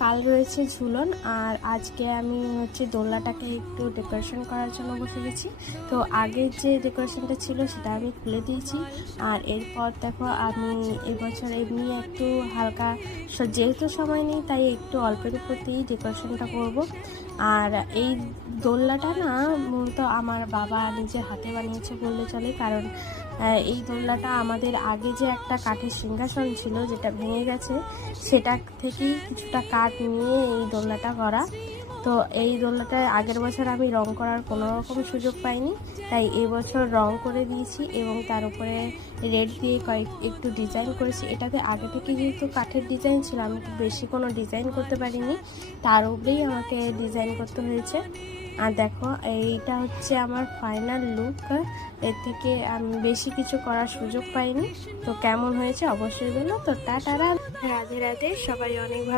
কাল রয়েছে ঝুলন, আর আজকে আমি হচ্ছে দোলনাটাকে একটু ডেকোরেশন করার জন্য বসে গেছি। তো আগের যে ডেকোরেশনটা ছিল সেটা আমি খুলে দিয়েছি। আর এরপর দেখো আমি এবছর এমনি একটু হালকা, যেহেতু সময় নেই তাই একটু অল্পের উপর দিয়েই ডেকোরেশনটা করব। আর এই দোলনাটা না মূলত আমার বাবা নিজের হাতে বানিয়েছে বললে চলে, কারণ এই দোলনাটা আমাদের আগে যে একটা কাঠের সিংহাসন ছিল যেটা ভেঙে গেছে, সেটা থেকেই কিছুটা কাঠ নিয়ে এই দোলনাটা করা। তো এই দোলনাটা আগের বছর আমি রং করার কোনো রকম সুযোগ পাইনি, তাই এবছর রং করে দিয়েছি এবং তার উপরে রেড দিয়ে একটু ডিজাইন করেছি। এটাতে আগে থেকে যেহেতু কাঠের ডিজাইন ছিল, আমি বেশি কোনো ডিজাইন করতে পারিনি, তার উপরেই আমাকে ডিজাইন করতে হয়েছে। আর দেখো এইটা হচ্ছে আমার ফাইনাল লুক। এর থেকে আমি বেশি কিছু করার সুযোগ পাইনি। তো কেমন হয়েছে অবশ্যই বলো। তো টাটা, রাধে রাধে, সবাই অনেক ভালো।